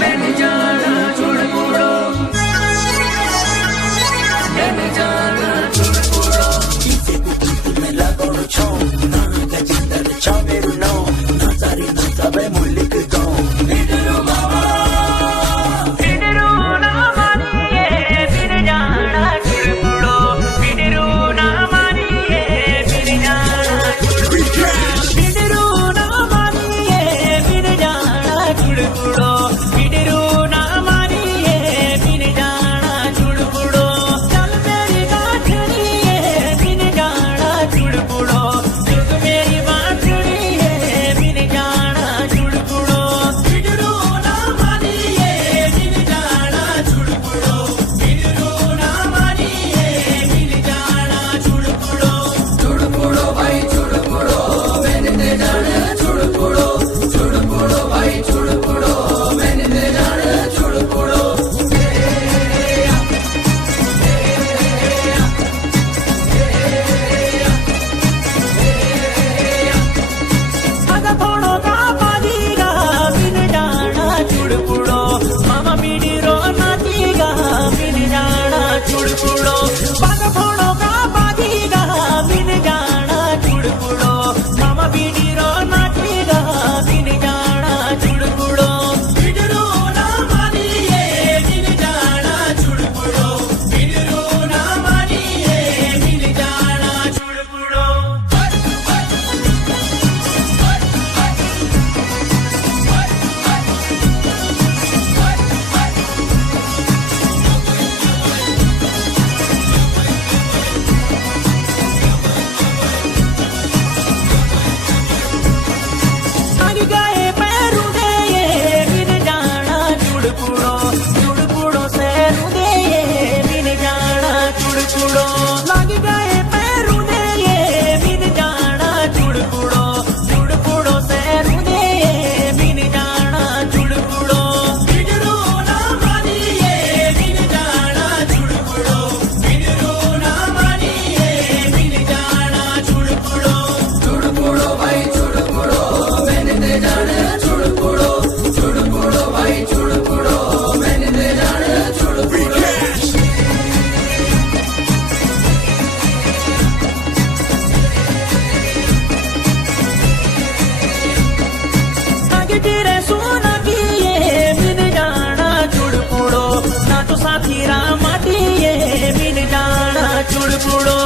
मैंने जाना चुड़पुड़ो, मैंने जाना चुड़पुड़ो. Dice Cuquito me la gorochó, na gajinda de chaveru no, na sari na sabe mulik go. बिडरू बाबा, बिडरू ना मानिए, बिन जाना चुड़पुड़ो, बिडरू ना मानिए, बिन जाना चुड़पुड़ो, बिडरू ना मानिए, बिन जाना चुड़पुड़ो, बिडरू ना मानिए, बिन जाना चुड़पुड़ो. चल मेरी गाठड़ी है, बिन जाना चुड़पुड़ो, जुग मेरी बाटड़ी है, बिन जाना चुड़पुड़ो. बिडरू ना मानिए, बिन जाना चुड़पुड़ो, बिडरू ना मानिए, बिन जाना चुड़पुड़ो. चुड़पुड़ो भाई चुड़पुड़ो, मैंने दे जाना चुड़पुड़ो, चुड़पुड़ो भाई चुड़पुड़ो, मैंने दे जाना चुड़पुड़ो. पगफोड़ो का पादीगा, बिन जाना चुड़पुड़ो, मामा बिडरो नाचीगा, बिन जाना चुड़पुड़ो. पगफोड़ो का पादीगा, बिन जाना चुड़पुड़ो, मामा बिडरो नाचीगा, बिन जाना चुड़पुड़ो. बिडरू ना मानिए, बिन जाना चुड़पुड़ो, बिडरू ना मानिए, बिन जाना चुड़पुड़ो. आगे गए पैरू दे, बिन जाना चुड़पुड़ो, चुड़पुड़ो सैरू दे, बिन जाना चुड़पुड़ो. लग गए पैरू दे, बिन जाना चुड़पुड़ो, चुड़पुड़ो सैरू दे, बिन जाना चुड़पुड़ो. बिडरू ना मानिए, बिन जाना चुड़पुड़ो, बिडरू ना मानिए, बिन जाना चुड़पुड़ो. चुड़पुड़ो भाई चुड़पुड़ो, मैंने दे जाना चुड़पुड़ो, चुड़पुड़ो भाई चुड़पुड़ो, मैंने दे जाना चुड़पुड़ो. आगे तेरे सोना किए, बिन जाना चुड़पुड़ो, ना तो साथी रामा दिए, बिन जाना चुड़पुड़ो.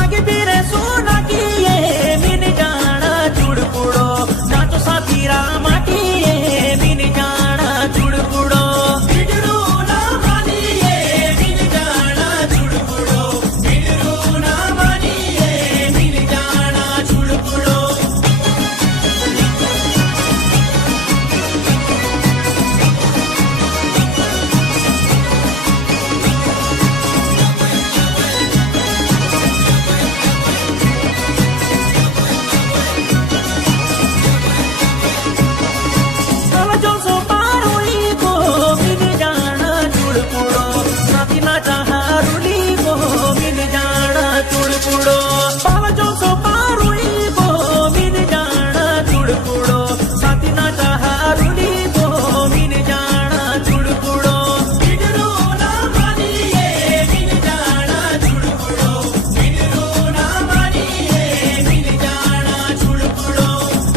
आगे तेरे सोना किए, बिन जाना चुड़पुड़ो, ना तो साथी रामा दिए, बिन जाना चुड़पुड़ो. बिडरू ना मानिए, बिन जाना चुड़पुड़ो, बिडरू ना मानिए, बिन जाना चुड़पुड़ो. जो सो पारुली को, बिन जाना चुड़पुड़ो, साथी ना चाहारुली को, बिन जाना चुड़पुड़ो. जो सो पारुली को, बिन जाना चुड़पुड़ो, साथी ना चाहारुली को, बिन जाना चुड़पुड़ो. बिडरू ना मानिए, बिन जाना चुड़पुड़ो, बिडरू ना मानिए, बिन जाना चुड़पुड़ो.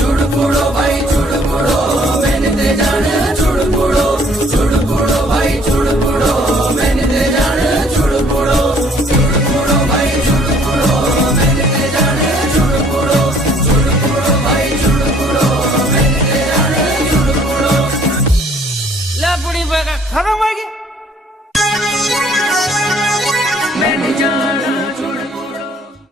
चुड़पुड़ो भाई चुड़पुड़ो, मैंने दे जाना चुड़पुड़ो, चुड़पुड़ो भाई चुड़पुड़ो, मैंने दे जाना चुड़पुड़ो, चुड़पुड़ो भाई चुड़पुड़ो, मैंने दे जाना चुड़पुड़ो, चुड़पुड़ो भाई चुड़पुड़ो, मैंने दे जाना चुड़पुड़ो. ला बुढ़ी बगा खत्म हो गई.